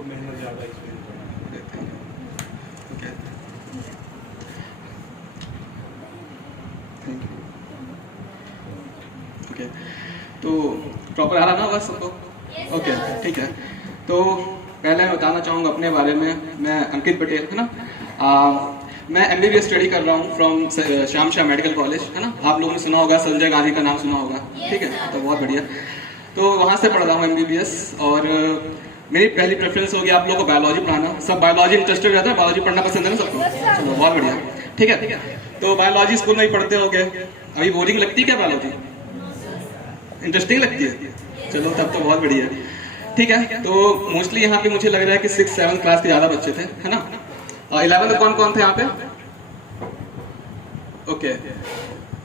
आपको मेहनत ज़्यादा इसमें देते हैं। Okay, thank you. ओके, तो प्रॉपर आ रहा ना आवाज़ सबको? ओके, ठीक है। तो पहले मैं बताना चाहूँगा अपने बारे में। मैं अंकित पटेल, है ना। मैं MBBS स्टडी कर रहा हूँ from Shyam Shah medical college, है ना। आप लोगों ने सुना होगा, संजय गांधी का नाम सुना होगा, ठीक है, तो बहुत बढ़िया। तो वहाँ से पढ़ रहा हूँ MBBS। और मेरी पहली प्रेफरेंस होगी आप लोगों को बायोलॉजी पढ़ाना। सब बायोलॉजी इंटरेस्टेड रहता है, बायोलॉजी पढ़ना पसंद है ना सबको? चलो बहुत बढ़िया, ठीक है। तो बायोलॉजी स्कूल में ही पढ़ते होगे। अभी बोरिंग लगती है क्या बायोलॉजी? इंटरेस्टिंग लगती है? चलो तब तो बहुत बढ़िया, ठीक है। तो मोस्टली यहाँ पे मुझे लग रहा है कि 6-7 क्लास के ज़्यादा बच्चे थे, है ना। 11 कौन कौन थे यहाँ पे? ओके,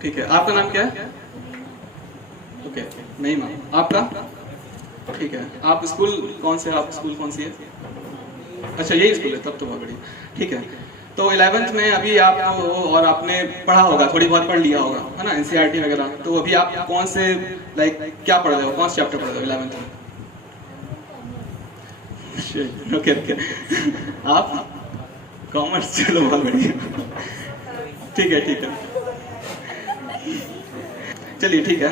ठीक है। आपका नाम क्या है? ओके, नहीं मैम। आपका? ठीक है। आप स्कूल कौन से? आप स्कूल कौन सी है? अच्छा, यही स्कूल है, तब तो बहुत बढ़िया, ठीक है। तो 11th में अभी आप और आपने पढ़ा होगा, थोड़ी बहुत पढ़ लिया होगा, है ना, NCERT वगैरह। तो अभी आप कौन से क्या पढ़ रहे हो, कौन से चैप्टर पढ़ रहे हो 11th में? ओके ओके, आप कॉमर्स? चलो बहुत बढ़िया, ठीक है ठीक है, चलिए ठीक है।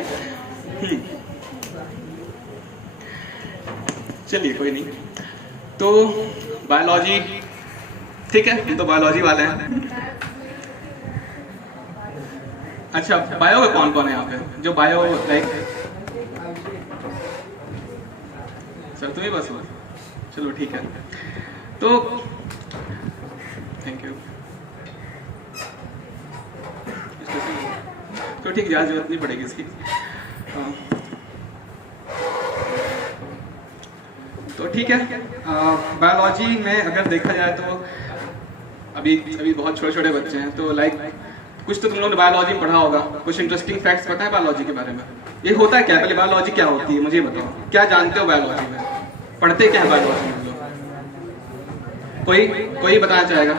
चलिए कोई नहीं। तो बायोलॉजी, ठीक है, हम तो बायोलॉजी वाले हैं। अच्छा, बायो में कौन कौन है यहाँ पे जो बायो सर तुम्हें बस हो? चलो ठीक है। तो थैंक यू। तो ठीक, ज़्यादा जरूरत नहीं पड़ेगी इसकी। तो ठीक है, बायोलॉजी में अगर देखा जाए तो अभी बहुत छोटे छोटे बच्चे हैं, तो कुछ तो तुम लोगों ने बायोलॉजी पढ़ा होगा। कुछ इंटरेस्टिंग फैक्ट्स पता है बायोलॉजी के बारे में? ये होता है क्या? पहले बायोलॉजी क्या होती है मुझे बताओ, क्या जानते हो बायोलॉजी में? पढ़ते क्या है बायोलॉजी में लोग? कोई बताना चाहेगा?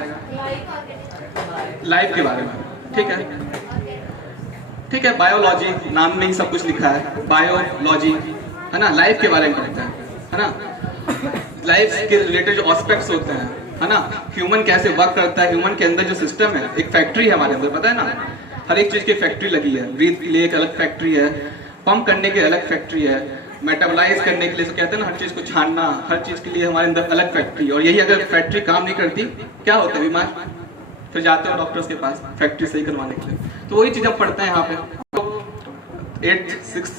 लाइफ के बारे में, ठीक है ठीक है। बायोलॉजी नाम में ही सब कुछ लिखा है, बायोलॉजी, है ना। लाइफ के बारे में पढ़ते हैं, है ना। लाइफ के रिलेटेड जो एस्पेक्ट्स होते हैं, है ना, ह्यूमन कैसे वर्क करता है, ह्यूमन के अंदर जो सिस्टम है, एक फैक्ट्री है हमारे अंदर, पता है ना। हर एक चीज की फैक्ट्री लगी है। ब्रीथ के लिए एक अलग फैक्ट्री है, पंप करने के अलग फैक्ट्री है, मेटाबोलाइज करने के लिए कहते हैं ना, हर चीज को छानना, हर चीज के लिए हमारे अंदर अलग फैक्ट्री। और यही अगर फैक्ट्री काम नहीं करती, क्या होता है? बीमार, फिर जाते हो डॉक्टर्स के पास फैक्ट्री सही करवाने के लिए। तो वही चीज हम पढ़ते हैं यहाँ पे। 8th 6th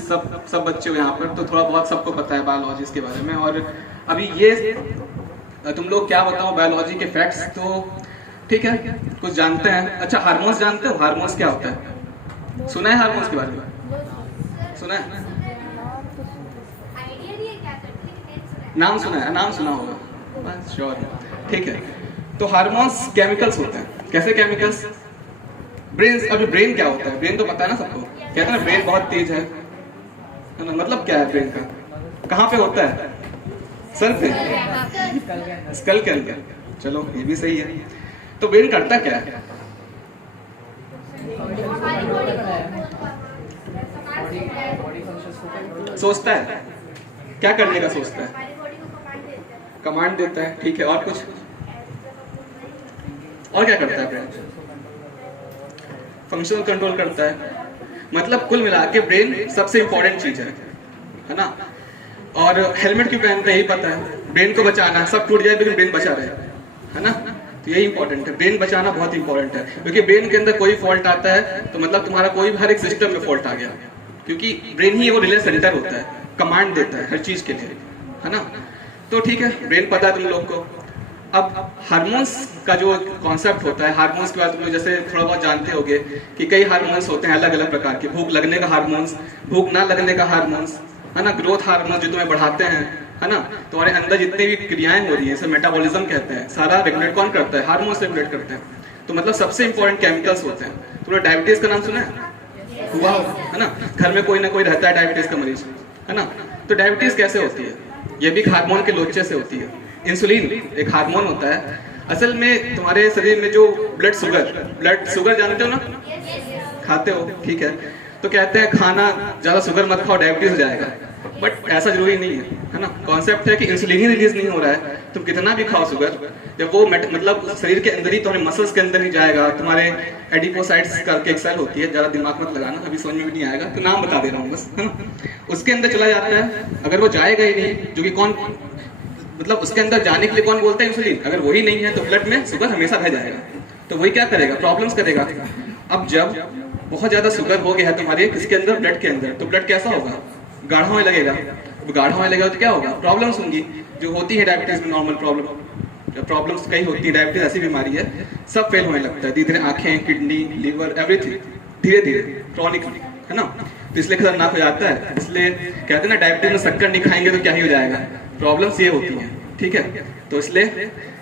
सब बच्चे हो यहाँ पर, तो थोड़ा बहुत सबको पता है बायोलॉजी के बारे में। और अभी ये तुम लोग क्या बताओ बायोलॉजी के फैक्ट्स, तो ठीक है, कुछ जानते हैं। अच्छा, हार्मोन्स जानते हो? हार्मोन्स क्या होता है? सुना है हार्मोन्स के बारे में? सुना है? नाम सुना है? नाम सुना होगा, श्योर, ठीक है। तो हार्मोन्स केमिकल्स होते हैं। कैसे केमिकल्स? ब्रेन, अभी ब्रेन क्या होता है? ब्रेन तो पता है ना सबको, कहते हैं ना ब्रेन बहुत तेज है ना। मतलब क्या है ब्रेन का? कहाँ पे होता है? सर पे, स्कल के अंदर। चलो ये भी सही है। तो ब्रेन करता क्या है? सोचता है। क्या करने का सोचता है? कमांड देता है, ठीक है। और कुछ? और क्या करता है ब्रेन? फंक्शनल कंट्रोल करता है। मतलब कुल मिला के ब्रेन सबसे इंपॉर्टेंट चीज है ना। और हेलमेट क्यों पहनते हैं? यही पता है, ब्रेन को बचाना है। सब टूट जाए लेकिन ब्रेन बचा रहे, है ना। तो यही इंपॉर्टेंट है, ब्रेन बचाना बहुत इंपॉर्टेंट है। क्योंकि ब्रेन के अंदर कोई फॉल्ट आता है तो मतलब तुम्हारा कोई भी हर एक सिस्टम में फॉल्ट आ गया, क्योंकि ब्रेन ही वो रिले सेंटर होता है, कमांड देता है हर चीज के लिए, है ना। तो ठीक है, ब्रेन पता है तुम लोग को। अब हार्मोन्स का जो कॉन्सेप्ट होता है, हार्मोन्स के बाद तुम लोग जैसे थोड़ा बहुत जानते होंगे कि कई हार्मोन्स होते हैं अलग अलग प्रकार के। भूख लगने का हार्मोन्स, भूख ना लगने का हार्मोन्स, है ना। ग्रोथ हार्मोन्स जो तुम्हें बढ़ाते हैं, है ना। तुम्हारे अंदर जितनी भी क्रियाएं हो रही है, इसे मेटाबॉलिज्म कहते हैं। सारा रेगुलेट कौन करता है? हार्मोन्स रेगुलेट करते हैं। तो मतलब सबसे इंपॉर्टेंट केमिकल्स होते हैं। तुमने डायबिटीज का नाम सुना है? हुआ, है ना। घर में कोई ना कोई रहता है डायबिटीज का मरीज, है ना। तो डायबिटीज कैसे होती है? ये भी हार्मोन के लोचे से होती है। इंसुलिन एक हार्मोन होता है। असल में तुम्हारे शरीर में जो ब्लड शुगर जानते हो ना, खाते हो, ठीक है। तो कहते हैं खाना ज्यादा शुगर मत खाओ, डायबिटीज हो जाएगा। बट ऐसा जरूरी नहीं है ना। कॉन्सेप्ट है कि इंसुलिन ही रिलीज नहीं हो रहा है, तुम कितना भी खाओ शुगर, जब वो मतलब शरीर के अंदर ही, तुम्हारे मसल्स के अंदर ही जाएगा। तुम्हारे एडिपोसाइट्स करके एक सेल होती है, ज़्यादा दिमाग मत लगाना, अभी समझ में भी नहीं आएगा तो नाम बता दे रहा हूँ बस, है ना। उसके अंदर चला जाता है, अगर वो जाएगा ही नहीं, जो कि कौन मतलब उसके अंदर जाने के लिए कौन बोलता है, इंसुलिन। अगर वही नहीं है तो ब्लड में शुगर हमेशा रह जाएगा, तो वही क्या करेगा, प्रॉब्लम्स करेगा। अब जब बहुत ज्यादा शुगर हो गया है तुम्हारे किसके अंदर, ब्लड के अंदर, तो ब्लड कैसा होगा, गाढ़ा होने लगेगा। गाढ़ा होने लगेगा तो क्या होगा, प्रॉब्लम्स होंगी जो होती है डायबिटीज में, नॉर्मल प्रॉब्लम्स कई होती है। डायबिटीज ऐसी बीमारी है, सब फेल होने लगता है धीरे धीरे, आंखें, किडनी, लीवर, एवरीथिंग धीरे धीरे क्रॉनिकली, है ना। तो इसलिए खतरनाक हो जाता है। इसलिए कहते हैं ना, डायबिटीज में शक्कर नहीं खाएंगे तो क्या ही हो जाएगा, प्रॉब्लम्स ये होती हैं, ठीक है। तो इसलिए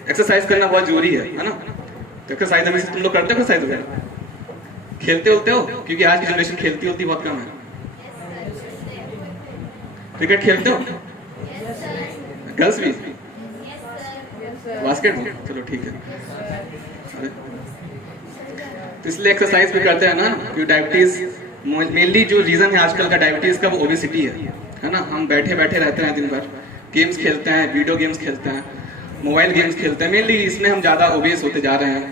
एक्सरसाइज करना बहुत जरूरी है ना। तो एक्सरसाइज अभी तुम लोग करते हो, एक्सरसाइज वगैरह खेलते होते हो, क्योंकि आज की जनरेशन खेलती होती बहुत कम है। क्रिकेट खेलते हो, गर्ल्स भी, बास्केटबॉल, चलो ठीक है। तो इसलिए एक्सरसाइज भी करते हैं ना, क्योंकि डायबिटीज मेनली जो रीजन है आजकल का डायबिटीज का, वो ओबेसिटी है ना। हम बैठे बैठे रहते हैं दिन भर, गेम्स खेलते हैं, वीडियो गेम्स खेलते हैं, मोबाइल गेम्स खेलते हैं, मेनली इसमें हम ज़्यादा ओबेस होते जा रहे हैं,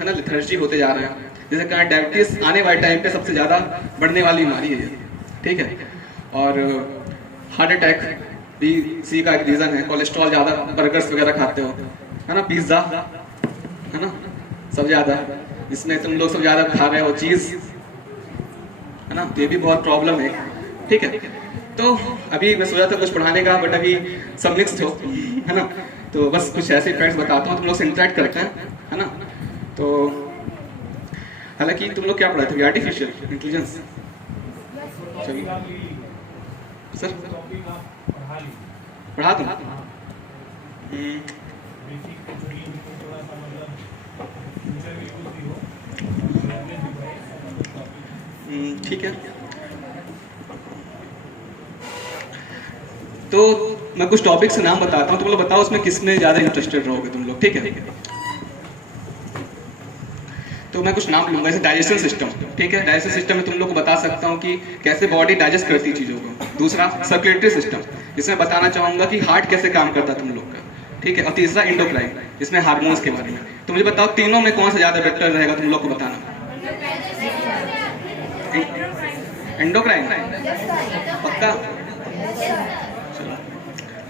है ना, लेथर्जी होते जा रहे हैं। जैसे कारण डायबिटीज आने वाले टाइम पे सबसे ज़्यादा बढ़ने वाली बीमारी है, ठीक है। और हार्ट अटैक भी इसी का एक रीज़न है। कोलेस्ट्रॉल ज़्यादा, बर्गर्स वगैरह खाते हो, है ना, पिज्ज़ा, है ना, सब ज़्यादा, इसमें तुम लोग सब ज़्यादा खा रहे हो, चीज़, है ना, तो ये भी बहुत प्रॉब्लम है, ठीक है। तो अभी मैं सोचा था कुछ पढ़ाने का, बट अभी सब मिक्स हो, है ना। तो बस कुछ ऐसे फैक्ट्स बताता हूँ, तुम लोग से इंटरेक्ट करते हैं, है ना। तो हालांकि तुम लोग क्या पढ़ाए थे, आर्टिफिशियल इंटेलिजेंस, सर पढ़ा दूँ? ठीक है। तो मैं कुछ टॉपिक से नाम बताता हूँ, तुम लोग बताओ उसमें किसमें ज्यादा इंटरेस्टेड रहोगे तुम लोग, ठीक है। तो मैं कुछ नाम लूंगा, जैसे डाइजेशन सिस्टम, ठीक है। डाइजेशन सिस्टम में तुम लोग को बता सकता हूँ कि कैसे बॉडी डाइजेस्ट करती है चीज़ों को। दूसरा सर्कुलेटरी सिस्टम, जिसमें बताना चाहूँगा कि हार्ट कैसे काम करता है तुम लोग का, ठीक है। और तीसरा एंडोक्राइन, जिसमें हार्मोन्स के बारे में। तो मुझे बताओ तीनों में कौन सा ज़्यादा बेटर रहेगा, तुम लोग को बताना। एंडोक्राइन पक्का,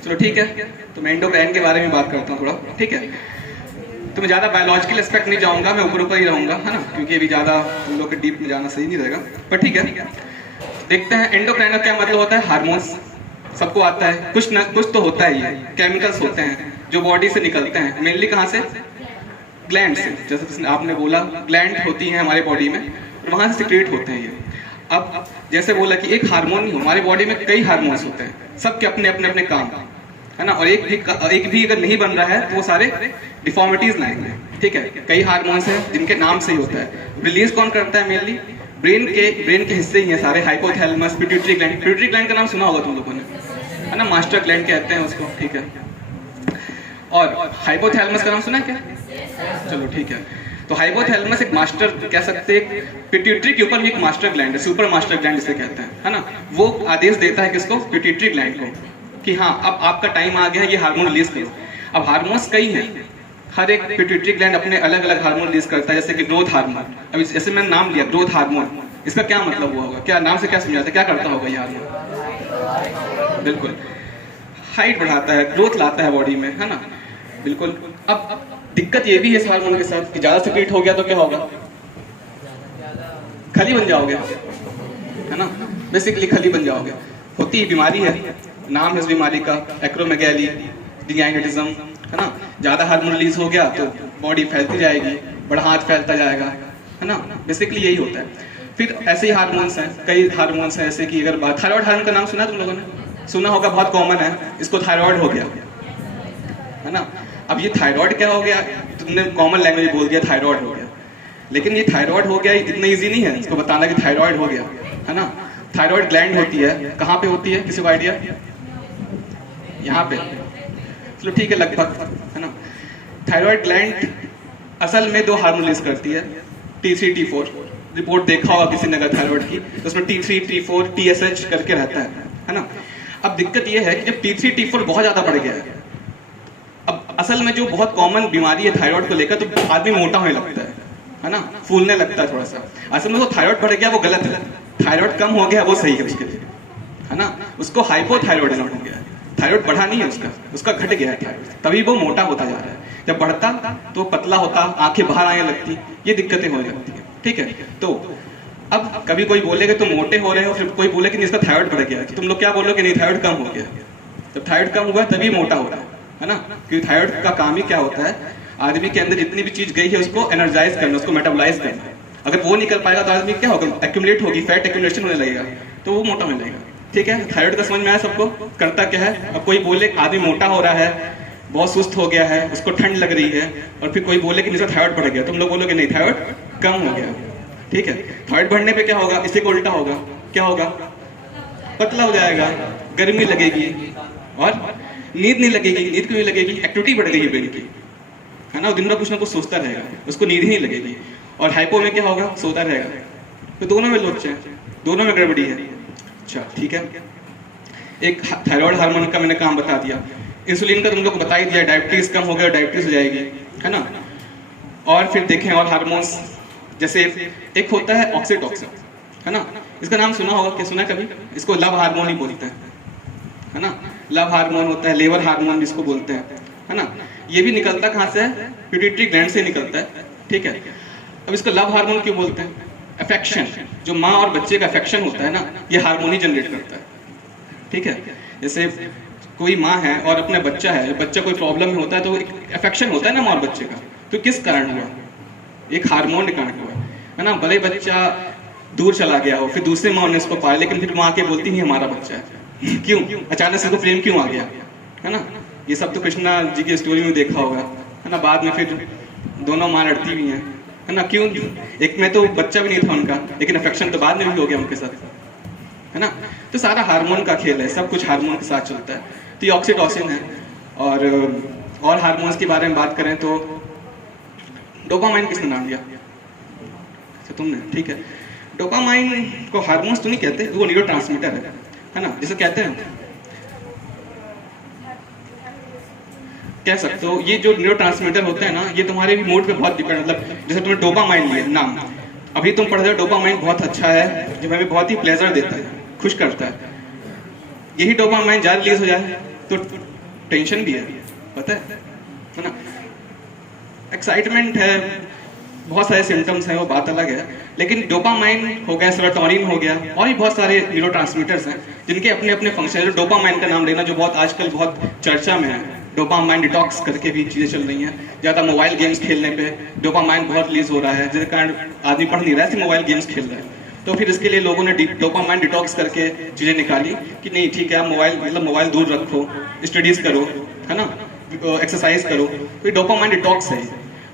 चलो ठीक है। तो मैं एंडोक्राइन के बारे में बात करता हूँ थोड़ा, ठीक है। तो मैं ज़्यादा बायोलॉजिकल एस्पेक्ट नहीं जाऊँगा, मैं ऊपर ऊपर ही रहूँगा, है ना, क्योंकि अभी ज़्यादा हम लोग के डीप में जाना सही नहीं रहेगा, पर ठीक है। देखते हैं एंडोक्राइन का क्या मतलब होता है। हार्मोन्स सबको आता है, कुछ न कुछ तो होता है, ये केमिकल्स होते हैं जो बॉडी से निकलते हैं, मेनली कहाँ से, ग्लैंड से। जैसे आपने बोला ग्लैंड होती हैं हमारे बॉडी में, और वहाँ से सिक्रेट होते हैं ये। अब जैसे बोला कि एक हार्मोन नहीं, हमारे बॉडी में कई हार्मोन्स होते हैं, सबके अपने अपने अपने काम, है ना। और एक भी अगर नहीं बन रहा है तो वो सारे डिफॉर्मिटीज लाएंगे, ठीक है। कई हार्मोन्स हैं जिनके नाम से ही होता है। रिलीज कौन करता है, मेनली ब्रेन के हिस्से ही हैं सारे, hypothalamus, pituitary gland. Pituitary gland का नाम सुना होगा तुम लोगों ने, है ना, मास्टर ग्लैंड कहते हैं उसको, ठीक है। और हाइपोथैलेमस का नाम सुना है क्या, चलो ठीक है। तो हाइपोथैलेमस एक मास्टर कह सकते हैं, पिट्यूटरी के ऊपर भी एक मास्टर ग्लैंड है, सुपर मास्टर ग्लैंड जिसे कहते हैं, है ना। वो आदेश देता है किसको, पिट्यूटरी ग्लैंड को, कि हाँ अब आपका टाइम आ गया है, ये हार्मोन रिलीज करो। अब हार्मोन्स कई हैं, हर एक पिट्यूटरी ग्लैंड अपने अलग अलग हार्मोन रिलीज करता है, जैसे कि ग्रोथ हार्मोन। अब जैसे मैंने नाम लिया ग्रोथ हार्मोन, इसका क्या मतलब हुआ होगा, क्या नाम से क्या समझाता है, क्या करता होगा ये हार्मोन, बिल्कुल हाइट बढ़ाता है, ग्रोथ लाता है बॉडी में, है ना, बिल्कुल। अब दिक्कत ये भी है इस हार्मोन के साथ कि ज्यादा सिक्रीट हो गया तो क्या होगा, खली बन जाओगे, है ना, बेसिकली खली बन जाओगे। होती ही बीमारी है, नाम है इस बीमारी का एक्रोमेगैली डिजाइनेटिज्म, है ना। ज्यादा हार्मोन रिलीज हो गया तो बॉडी फैलती जाएगी, बड़ा हाथ फैलता जाएगा, है ना, बेसिकली यही होता है। फिर ऐसे ही हार्मोन्स हैं, कई हार्मोन्स हैं, ऐसे कि अगर बात थायराइड हार्मोन का नाम सुना तुम लोगों ने, सुना होगा, बहुत कॉमन है, इसको थायराइड हो गया, है ना। अब ये थायराइड क्या हो गया, तुमने कॉमन लैंग्वेज बोल दिया थायराइड हो गया, लेकिन ये थायराइड हो गया इतना इजी नहीं है इसको बताना कि थायराइड हो गया, है ना। थायराइड ग्लैंड होती है, कहाँ पे होती है, किसी को आइडिया, यहाँ पे, चलो ठीक है लगभग, है ना। थायराइड ग्लैंड असल में 2 हार्मोन रिलीज करती है, T3 T4। रिपोर्ट देखा होगा किसी ने अगर थायराइड की, तो उसमें T3 T4 TSH करके रहता है ना। अब दिक्कत ये है कि जब T3 T4 बहुत ज़्यादा बढ़ गया है, अब असल में जो बहुत कॉमन बीमारी है थायराइड को लेकर, तो आदमी मोटा होने लगता है ना, फूलने लगता है थोड़ा सा। असल में तो थायराइड बढ़ गया वो गलत है, थायराइड कम हो गया वो सही है उसके लिए, है ना। उसको हाइपोथायराइडिज्म हो गया है, थायराइड बढ़ा नहीं है उसका घट गया है थायराइड, तभी वो मोटा होता जा रहा है। जब बढ़ता तो पतला होता, आंखें बाहर आने लगती, ये दिक्कतें होने लगती है, ठीक है। तो अब कभी कोई बोलेगा तुम मोटे हो रहे हो, फिर कोई बोले कि इसका थायराइड बढ़ गया, तो तुम लोग क्या बोलोगे, नहीं थायराइड कम हो गया। जब थायराइड कम हुआ तभी मोटा हो रहा है ना, क्योंकि थायराइड का काम ही क्या होता है, आदमी के अंदर जितनी भी चीज गई है उसको एनर्जाइज करना, उसको मेटाबोलाइज करना। अगर वो निकल पाएगा तो आदमी क्या होगा, एक्यूमुलेट होगी, फैट एक्यूमुलेशन होने लगेगा, तो वो मोटा होने लगेगा, ठीक है। थायराइड का समझ में आया सबको, करता क्या है। अब कोई बोले आदमी मोटा हो रहा है, बहुत सुस्त हो गया है, उसको ठंड लग रही है, और फिर कोई बोले कि इसका थायराइड बढ़ गया, तुम लोग बोलोगे नहीं थायराइड कम हो गया, ठीक है। थायराइड बढ़ने पे क्या होगा, इसी को उल्टा होगा, क्या होगा, पतला हो जाएगा, गर्मी लगेगी और नींद नहीं लगेगी। नींद क्यों नहीं लगेगी, एक्टिविटी बढ़ गई है ब्रेन की, है ना, दिन भर कुछ ना कुछ सोचता रहेगा, उसको नींद ही नहीं लगेगी। और हाइपो में क्या होगा, सोता रहेगा, तो दोनों में लोच है, दोनों में गड़बड़ी है। अच्छा ठीक है, एक थायराइड हार्मोन का मैंने काम बता दिया, इंसुलिन का तुम लोग को बता ही दिया, डायबिटीज कम हो गया, डायबिटीज हो जाएगी, है ना। और फिर देखें और हार्मोन्स, जैसे एक होता है ऑक्सीटोसिन, है ना, इसका नाम सुना होगा, क्या सुना है कभी, इसको लव हार्मोन ही बोलते हैं, है ना। लव हार्मोन होता है, लेवर हार्मोन जिसको बोलते हैं, है ना। ये भी निकलता कहाँ से है, पिट्यूटरी ग्लैंड से निकलता है, ठीक है। अब इसको लव हार्मोन क्यों बोलते हैं, अफेक्शन, जो माँ और बच्चे का अफेक्शन होता है ना, ये हार्मोन ही जनरेट करता है, ठीक है। जैसे कोई माँ है और अपना बच्चा है, बच्चा कोई प्रॉब्लम में होता है, तो एक अफेक्शन होता है ना माँ और बच्चे का, तो किस कारण हुआ, एक हार्मोन के कारण हुआ, है ना। भले बच्चा दूर चला गया हो, फिर दूसरे माँ ने उसको पाया, लेकिन फिर माँ के बोलती नहीं हमारा बच्चा है क्यों, अचानक से तो प्रेम क्यों आ गया, है ना। ये सब तो कृष्णा जी की स्टोरी में देखा होगा, है ना। बाद में फिर दोनों माँ लड़ती भी हैं, है ना, क्यों, एक में तो बच्चा भी नहीं था उनका, लेकिन अफेक्शन तो बाद में भी हो गया उनके साथ, है ना। तो सारा हार्मोन का खेल है, सब कुछ हार्मोन के साथ चलता है। तो ये ऑक्सीटोसिन है। और हार्मोन्स के बारे में बात करें तो डोपामाइन किसने नाम दिया, अच्छा तुमने, ठीक है। डोपामाइन को हार्मोन्स तो नहीं कहते, वो न्यूरोट्रांसमीटर है ना, जिसे कहते हैं, कह सकते हो। ये जो न्यूरोट्रांसमीटर होते हैं ना, ये तुम्हारे भी मूड पे बहुत डिपेंड, मतलब जैसे तुमने डोपामाइन लिया नाम, अभी तुम पढ़ रहे हो डोपामाइन बहुत अच्छा है, जो हमें बहुत ही प्लेजर देता है, खुश करता है। यही डोपामाइन ज्यादा रिलीज हो जाए तो टेंशन भी है, पता है ना। एक्साइटमेंट है, बहुत सारे सिम्टम्स हैं, वो बात अलग है, लेकिन डोपामाइन हो गया, सेरोटोनिन हो गया, और भी बहुत सारे न्यूरोट्रांसमीटर्स हैं जिनके अपने अपने फंक्शन है। डोपामाइन का नाम लेना जो बहुत आजकल बहुत चर्चा में है, डोपामाइन डिटॉक्स करके भी चीजें चल रही हैं। ज्यादा मोबाइल गेम्स खेलने पे डोपामाइन बहुत रिलीज हो रहा है, जिसके कारण आदमी पढ़ नहीं रहा है, मोबाइल गेम्स खेल रहा है। तो फिर इसके लिए लोगों ने डोपामाइन डिटॉक्स करके चीजें निकाली कि नहीं ठीक है, आप मोबाइल दूर रखो, स्टडीज करो, है ना, एक्सरसाइज करो, तो डोपामाइन डिटॉक्स है।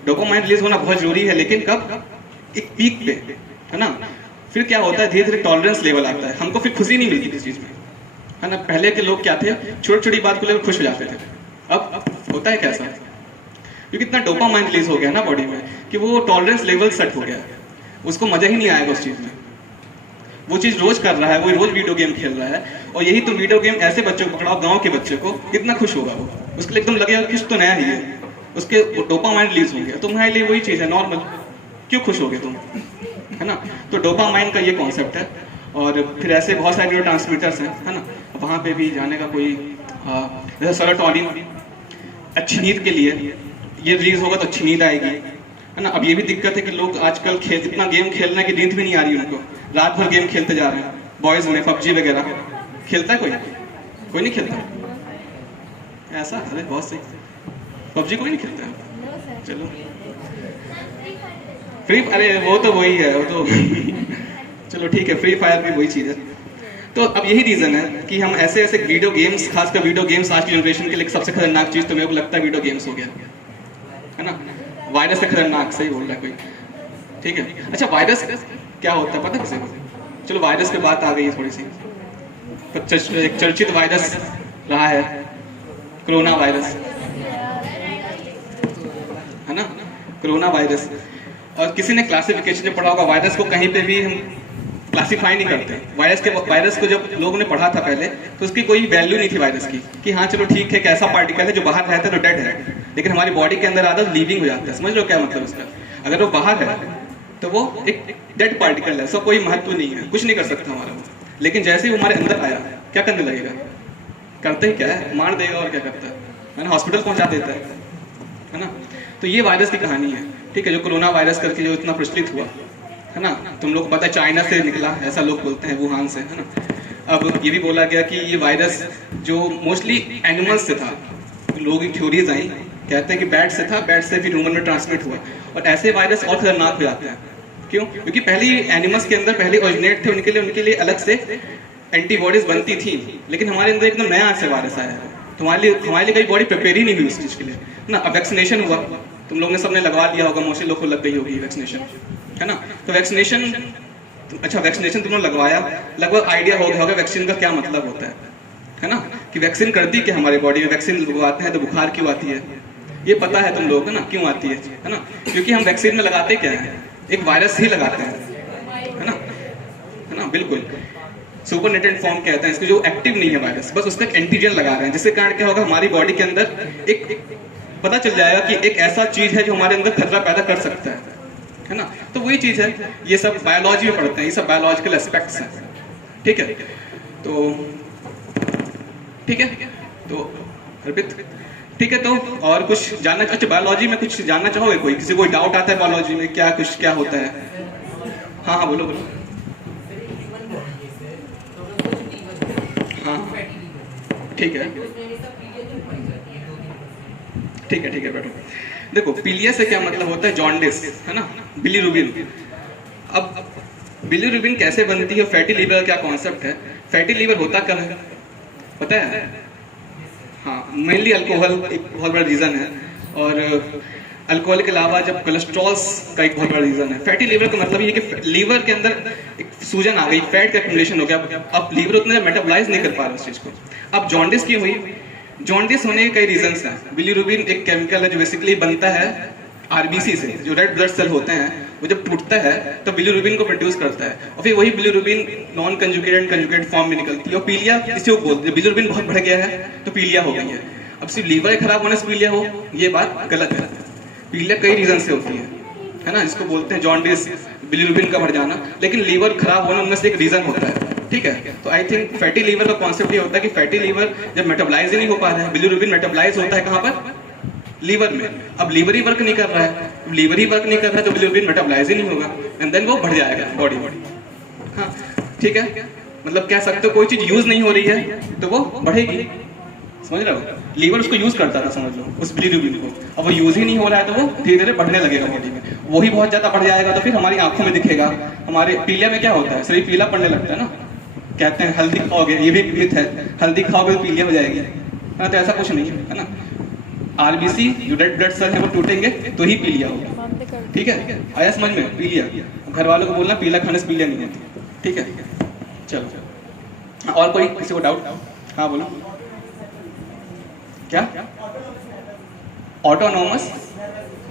डोपामाइन रिलीज होना बहुत जरूरी है, लेकिन कब, एक पीक पे, है ना। फिर क्या होता है, धीरे धीरे टॉलरेंस लेवल आता है, हमको फिर खुशी नहीं मिलती किसी चीज में, है ना। पहले के लोग क्या थे, छोटी छोटी बात को लेकर खुश हो जाते थे, अब होता है कैसा, क्योंकि इतना डोपामाइन रिलीज हो गया ना बॉडी में कि वो टॉलरेंस लेवल सेट हो गया, उसको मजा ही नहीं आएगा उस चीज में। वो चीज रोज कर रहा है, वो रोज वीडियो गेम खेल रहा है, और यही तुम वीडियो गेम ऐसे बच्चों को पकड़ाओ, गांव के बच्चे को, कितना खुश होगा वो, उसके लिए एकदम लगेगा कुछ तो नया ही है, उसके डोपामाइन रिलीज हो गया। तुम्हारे लिए वही चीज है नॉर्मल, क्यों खुश हो गए तुम, है ना। तो डोपामाइन का ये कॉन्सेप्ट है। और फिर ऐसे बहुत सारे न्यूरोट्रांसमीटर्स हैं, है ना, वहाँ पे भी जाने का कोई, जैसे सेरोटोनिन अच्छी नींद के लिए, ये रिलीज होगा तो अच्छी नींद आएगी, है ना। अब ये भी दिक्कत है कि लोग आजकल इतना गेम खेल रहे हैं कि नींद भी नहीं आ रही उनको, रात भर गेम खेलते जा रहे हैं। बॉयज में पबजी वगैरह खेलता है कोई नहीं खेलता ऐसा, अरे बहुत सही, पबजी कोई नहीं खेलता है, चलो फ्री, अरे वो तो वही है, वो तो चलो ठीक है, फ्री फायर भी वही चीज है। तो अब यही रीजन है कि हम ऐसे ऐसे वीडियो गेम्स, खासकर वीडियो गेम्स आज की जनरेशन के लिए सबसे खतरनाक चीज तो मेरे को लगता है वीडियो गेम्स हो गया, है ना। वायरस से खतरनाक, सही बोल रहा है कोई, ठीक है। अच्छा वायरस क्या होता है पता किसी को, चलो वायरस पे बात आ गई है थोड़ी सी, एक चर्चित वायरस रहा है कोरोना वायरस, है ना, कोरोना वायरस। और किसी ने क्लासिफिकेशन में पढ़ा होगा वायरस को, कहीं पे भी हम क्लासीफाई नहीं करते। वायरस को जब लोगों ने पढ़ा था पहले तो उसकी कोई वैल्यू नहीं थी वायरस की, कि हाँ चलो ठीक है एक ऐसा पार्टिकल है जो बाहर रहता है तो डेड है, लेकिन हमारी बॉडी के अंदर आता है लिविंग हो जाता है। समझ लो क्या मतलब उसका, अगर वो बाहर है तो वो एक डेड पार्टिकल है, उसका कोई महत्व नहीं है, कुछ नहीं कर सकता हमारा वो। लेकिन जैसे ही वो हमारे अंदर आया क्या करने लगेगा, करते ही क्या है, मार देगा और क्या करता है ना, हॉस्पिटल पहुंचा देता है ना। तो ये वायरस की कहानी है, ठीक है, जो कोरोना वायरस करके जो इतना प्रचलित हुआ है ना, तुम लोग को पता है चाइना से निकला, ऐसा लोग बोलते हैं, वुहान से, है ना। अब ये भी बोला गया कि ये वायरस जो मोस्टली एनिमल्स से था, लोगों की थ्योरीज आई, कहते हैं कि बैट से था, बैट से फिर ह्यूमन में ट्रांसमिट हुआ, और ऐसे वायरस और खतरनाक हो जाते हैं। क्यों? क्योंकि पहले एनिमल्स के अंदर पहले ओरिजिनेट थे, उनके लिए अलग से एंटीबॉडीज बनती थी, लेकिन हमारे अंदर एकदम नया से वायरस आया है, तो हमारे लिए कई बॉडी प्रिपेयर ही नहीं हुई उस चीज के लिए, है ना। अब वैक्सीनेशन हुआ, तुम लोग ने सबने लगवा लिया होगा, मोस्टली लोग को लग गई होगी वैक्सीनेशन, है ना। तो वैक्सीनेशन, अच्छा वैक्सीनेशन तुमने लगवाया, लगभग आइडिया हो गया होगा वैक्सीन का क्या मतलब होता है ना, कि वैक्सीन करती क्या हमारे बॉडी में, वैक्सीन लगवाते हैं तो बुखार क्यों आती है, ये पता है तुम लोग, है ना, क्यों आती है ना, क्योंकि हम वैक्सीन में लगाते क्या है, एक वायरस ही लगाते हैं, है ना, बिल्कुल सुपर नेटेड फॉर्म कहते हैं इसको, जो एक्टिव नहीं है वायरस, बस उसका एंटीजन लगा रहे हैं, जिसके कारण क्या होगा, हमारी बॉडी के अंदर एक पता चल जाएगा कि एक ऐसा चीज है जो हमारे अंदर खतरा पैदा कर सकता है ना। तो वही चीज है, ये सब बायोलॉजी में पढ़ते हैं, ये सब बायोलॉजिकल एस्पेक्ट्स हैं, ठीक है। तो ठीक है, तो अर्पित ठीक है, तो और कुछ जानना, अच्छा बायोलॉजी में कुछ जानना चाहोगे, कोई किसी कोई डाउट आता है बायोलॉजी में, क्या कुछ क्या होता है? हाँ हाँ बोलो बोलो। हाँ ठीक है ठीक है ठीक है, बैठो। देखो पीलिया से क्या मतलब होता है, जॉन्डिस, है ना, बिलीरुबिन। अब बिलीरुबिन कैसे बनती है, फैटी लीवर का क्या कॉन्सेप्ट है, फैटी लीवर होता क्या है पता है? हाँ, मेनली अल्कोहल एक बहुत बड़ा रीजन है, और अल्कोहल के अलावा जब कोलेस्ट्रॉल्स का एक बहुत बड़ा रीजन है। फैटी लीवर का मतलब ये कि लीवर के अंदर एक सूजन आ गई, फैट का एक्युमुलेशन हो गया, अब लीवर उतना मेटाबोलाइज नहीं कर पा रहा उस चीज को। अब जॉन्डिस क्यों हुई? जॉन्डिस होने के कई रीजंस हैं। बिलीरुबिन एक केमिकल है जो बेसिकली बनता है आरबीसी से, जो रेड ब्लड सेल होते हैं, वो जब टूटता है तो बिलीरुबिन को प्रोड्यूस करता है, और फिर वही bilirubin non conjugated conjugate form में निकलती है, और पीलिया इसी को बोलते हैं। बिलीरुबिन बहुत बढ़ गया है तो पीलिया हो गई है। अब सिर्फ लीवर खराब होने से पीलिया हो, ये बात गलत है। पीलिया कई रीजन से होती है ना, जिसको बोलते हैं जॉन्डिस, बिलीरुबिन का बढ़ जाना, लेकिन लीवर खराब होना उनमें से एक रीजन होता है, ठीक है। तो आई थिंक फैटी लीवर का कॉन्सेप्ट ये होता है कि फैटी लीवर जब मेटाबोलाइज ही नहीं हो पा रहा है, बिलीरुबिन मेटाबोलाइज होता है कहाँ पर, लीवर में। अब लीवर ही वर्क नहीं कर रहा है, लीवर ही वर्क नहीं कर रहा है तो बिलीरुबिन मेटाबोलाइज ही नहीं होगा, एंड देन वो बढ़ जाएगा बॉडी। हाँ ठीक है, मतलब कह सकते हो कोई चीज यूज नहीं हो रही है तो वो बढ़ेगी, समझ रहे हो। लीवर उसको यूज करता था, समझ लो, उस बिलीरुबिन को, अब वो यूज ही नहीं हो रहा है तो वो धीरे धीरे बढ़ने लगेगा बॉडी में। वही बहुत ज्यादा बढ़ जाएगा तो फिर हमारी आंखों में दिखेगा। हमारे पीलिया में क्या होता है, शरीर पीला पड़ने लगता है ना, कहते हैं हल्दी खाओगे, ये भी मिथ है, हल्दी खाओगे तो पीलिया हो जाएगी, है ना, तो ऐसा कुछ नहीं है ना। आरबीसी जो रेड ब्लड सेल है वो टूटेंगे तो ही पीलिया होगा, ठीक है, आया समझ में। पीलिया, घर वालों को बोलना पीला खाने से पीलिया नहीं होती, ठीक है। चलो, और कोई किसी को डाउट? हाँ बोलो। क्या ऑटोनोमस?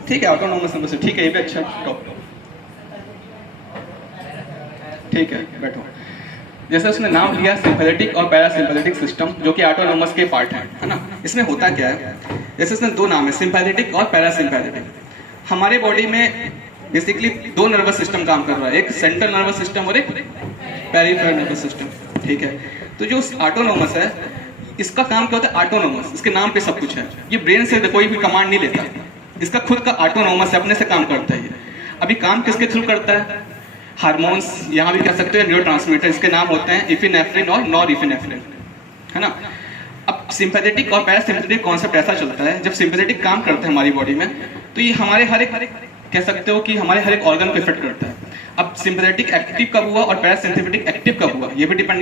ठीक है, ऑटोनोमस नंबर से, ठीक है, ये भी अच्छा टॉपिक, ठीक है, बैठो। जैसे उसने नाम लिया सिंपैथेटिक और पैरासिम्पैथेटिक सिस्टम, जो कि ऑटोनोमस के पार्ट है ना। इसमें होता क्या है, जैसे उसने दो नाम है, सिंपैथेटिक और पैरासिम्पैथेटिक। हमारे बॉडी में बेसिकली दो नर्वस सिस्टम काम कर रहा है, एक सेंट्रल नर्वस सिस्टम और एक पेरिफेरल नर्वस सिस्टम, ठीक है। तो जो ऑटोनोमस है, इसका काम क्या होता है, ऑटोनोमस, इसके नाम पे सब कुछ है। ये ब्रेन से कोई भी कमांड नहीं लेता, इसका खुद का ऑटोनोमस अपने से काम करता है। अभी काम किसके थ्रू करता है, हार्मोन्स, यहाँ भी कह सकते हैं न्यूरोट्रांसमीटर, इसके नाम होते हैं इफिनेफ्रिन और नॉरइफिनेफ्रिन, है ना। अब सिंपैथेटिक और पैरासिम्पैथेटिक कॉन्सेप्ट ऐसा चलता है, जब सिंपैथेटिक काम करता है हमारी बॉडी में तो ये हमारे हर एक कह सकते हो कि हमारे हर एक ऑर्गन को इफेक्ट करता है। अब सिंपैथेटिक एक्टिव कब हुआ और पैरासिम्पैथेटिक एक्टिव कब हुआ, ये भी डिपेंड